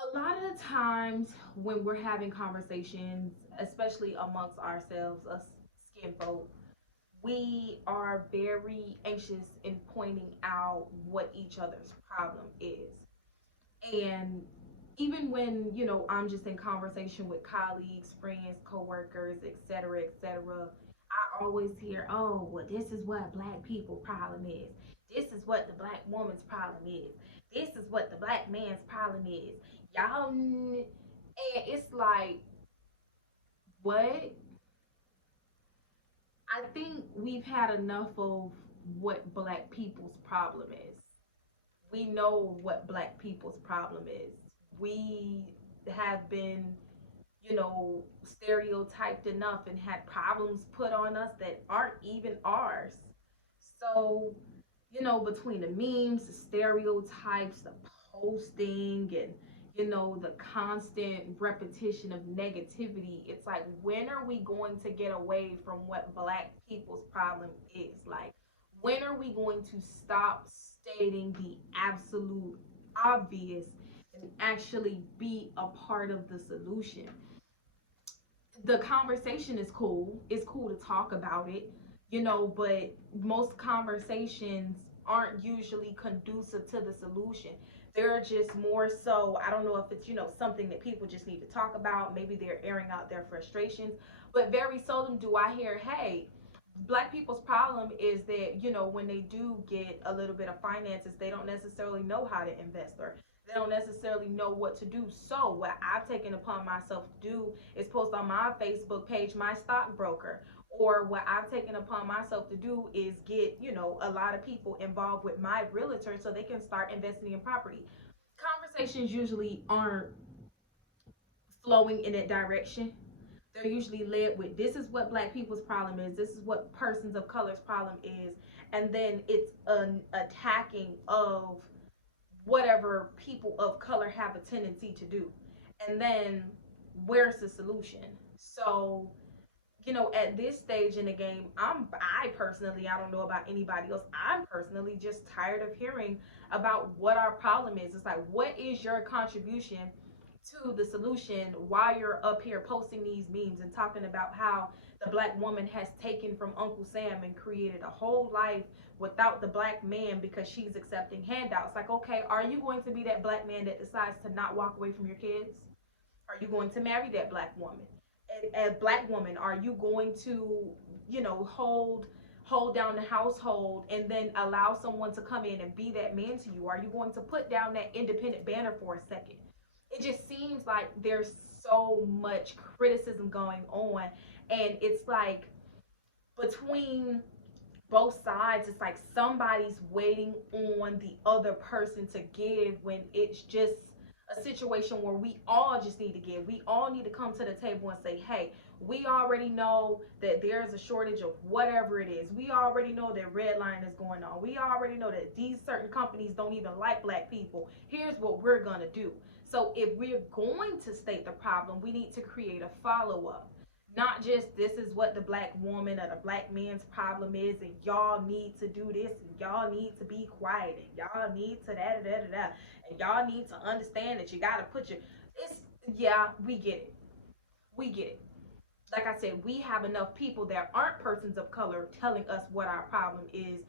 A lot of the times when we're having conversations, especially amongst ourselves, us skin folk, we are very anxious in pointing out what each other's problem is. And even when, I'm just in conversation with colleagues, friends, coworkers, etc., etc., I always hear, oh, well, this is what black people problem is. This is what the black woman's problem is. This is what the black man's problem is. Y'all, and it's like, what? I think we've had enough of what black people's problem is. We know what black people's problem is. We have been, stereotyped enough and had problems put on us that aren't even ours. So, between the memes, the stereotypes, the posting, and, the constant repetition of negativity, it's like, when are we going to get away from what black people's problem is? Like, when are we going to stop stating the absolute obvious and actually be a part of the solution? The conversation is cool. It's cool to talk about it, but most conversations aren't usually conducive to the solution. They're just more so, I don't know if it's, something that people just need to talk about. Maybe they're airing out their frustrations, but very seldom do I hear, hey, black people's problem is that, when they do get a little bit of finances, they don't necessarily know how to invest, or they don't necessarily know what to do. So what I've taken upon myself to do is post on my Facebook page my stockbroker, or what I've taken upon myself to do is get, a lot of people involved with my realtor so they can start investing in property. Conversations usually aren't flowing in that direction. They're usually led with, this is what black people's problem is, this is what persons of color's problem is, and then it's an attacking of whatever people of color have a tendency to do. And then where's the solution? So, at this stage in the game, I personally, I don't know about anybody else, I'm personally just tired of hearing about what our problem is. It's like, what is your contribution to the solution while you're up here posting these memes and talking about how the black woman has taken from Uncle Sam and created a whole life without the black man because she's accepting handouts? Like, okay, are you going to be that black man that decides to not walk away from your kids? Are you going to marry that black woman? And a black woman, are you going to, hold down the household and then allow someone to come in and be that man to you? Are you going to put down that independent banner for a second? It just seems like there's so much criticism going on, and it's like, between both sides, it's like somebody's waiting on the other person to give, when it's just a situation where we all just need to give. We all need to come to the table and say, hey, we already know that there's a shortage of whatever it is. We already know that redline is going on. We already know that these certain companies don't even like black people. Here's what we're going to do. So if we're going to state the problem, we need to create a follow-up. Not just, this is what the black woman or the black man's problem is, and y'all need to do this, and y'all need to be quiet, and y'all need to da da da da, and y'all need to understand that you got to put your, it's, yeah, we get it. We get it. Like I said, we have enough people that aren't persons of color telling us what our problem is,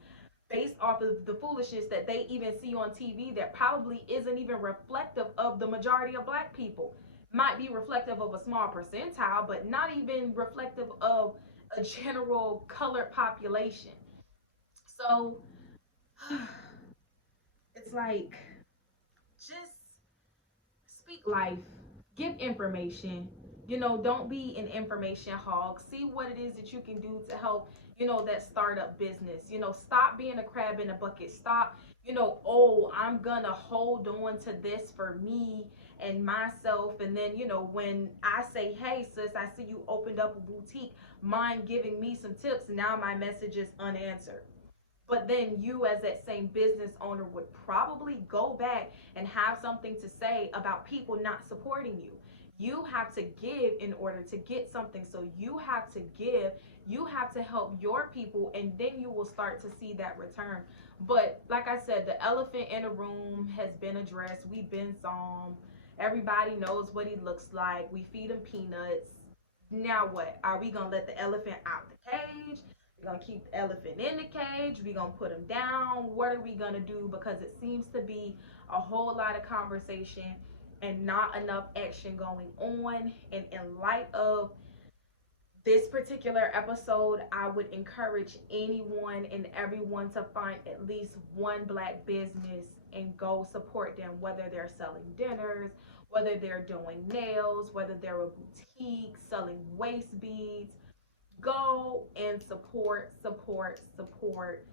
based off of the foolishness that they even see on TV, that probably isn't even reflective of the majority of black people. Might be reflective of a small percentile, but not even reflective of a general colored population. So it's like, just speak life, give information. Don't be an information hog. See what it is that you can do to help, that startup business. Stop being a crab in a bucket. Stop, oh, I'm gonna hold on to this for me and myself. And then, when I say, hey, sis, I see you opened up a boutique, mind giving me some tips? Now my message is unanswered. But then you, as that same business owner, would probably go back and have something to say about people not supporting you. You have to give in order to get something. So you have to give, you have to help your people, and then you will start to see that return. But like I said, the elephant in the room has been addressed. We've been some, Everybody knows what he looks like. We feed him peanuts. Now what? Are we gonna let the elephant out the cage? We're gonna keep the elephant in the cage. We're gonna put him down. What are we gonna do? Because it seems to be a whole lot of conversation and not enough action going on. And in light of this particular episode, I would encourage anyone and everyone to find at least one black business and go support them, whether they're selling dinners, whether they're doing nails, whether they're a boutique selling waist beads. Go and support, support, support.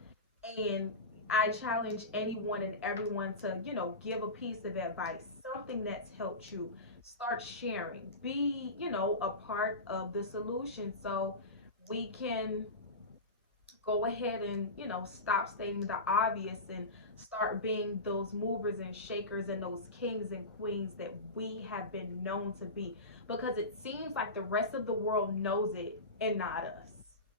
And I challenge anyone and everyone to, give a piece of advice, something that's helped you. Start sharing. Be, a part of the solution so we can go ahead and, stop stating the obvious and start being those movers and shakers and those kings and queens that we have been known to be. Because it seems like the rest of the world knows it and not us.